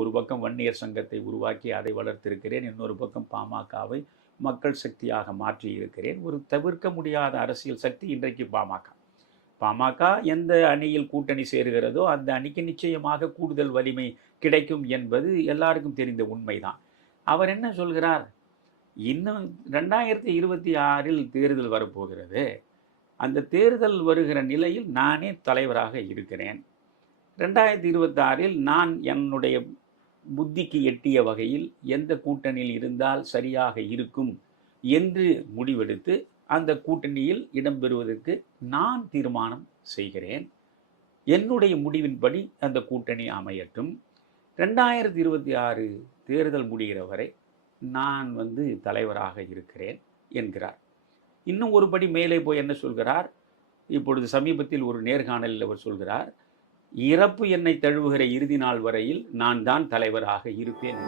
ஒரு பக்கம் வன்னியர் சங்கத்தை உருவாக்கி அதை வளர்த்திருக்கிறேன் இன்னொரு பக்கம் பாமகவை மக்கள் சக்தியாக மாற்றி இருக்கிறேன் ஒரு தவிர்க்க முடியாத அரசியல் சக்தி இன்றைக்கு பாமக. பாமக எந்த அணியில் கூட்டணி சேருகிறதோ அந்த அணிக்கு நிச்சயமாக கூடுதல் வலிமை கிடைக்கும் என்பது எல்லாருக்கும் தெரிந்த உண்மைதான். அவர் என்ன சொல்கிறார்? இன்னும் ரெண்டாயிரத்தி இருபத்தி ஆறில் தேர்தல் வரப்போகிறது. அந்த தேர்தல் வருகிற நிலையில் நானே தலைவராக இருக்கிறேன். ரெண்டாயிரத்தி இருபத்தாறில் நான் என்னுடைய புத்திக்கு எட்டிய வகையில் எந்த கூட்டணியில் இருந்தால் சரியாக இருக்கும் என்று முடிவெடுத்து அந்த கூட்டணியில் இடம்பெறுவதற்கு நான் தீர்மானம் செய்கிறேன். என்னுடைய முடிவின்படி அந்த கூட்டணி அமையட்டும். ரெண்டாயிரத்தி இருபத்தி ஆறு தேர்தல் முடிகிற வரை நான் வந்து தலைவராக இருக்கிறேன் என்கிறார். இன்னும் ஒருபடி மேலே போய் என்ன சொல்கிறார்? இப்பொழுது சமீபத்தில் ஒரு நேர்காணலில் அவர் சொல்கிறார் இறப்பு என்னை தழுவுகிற இறுதி நாள் வரையில் நான் தான் தலைவராக இருப்பேன்.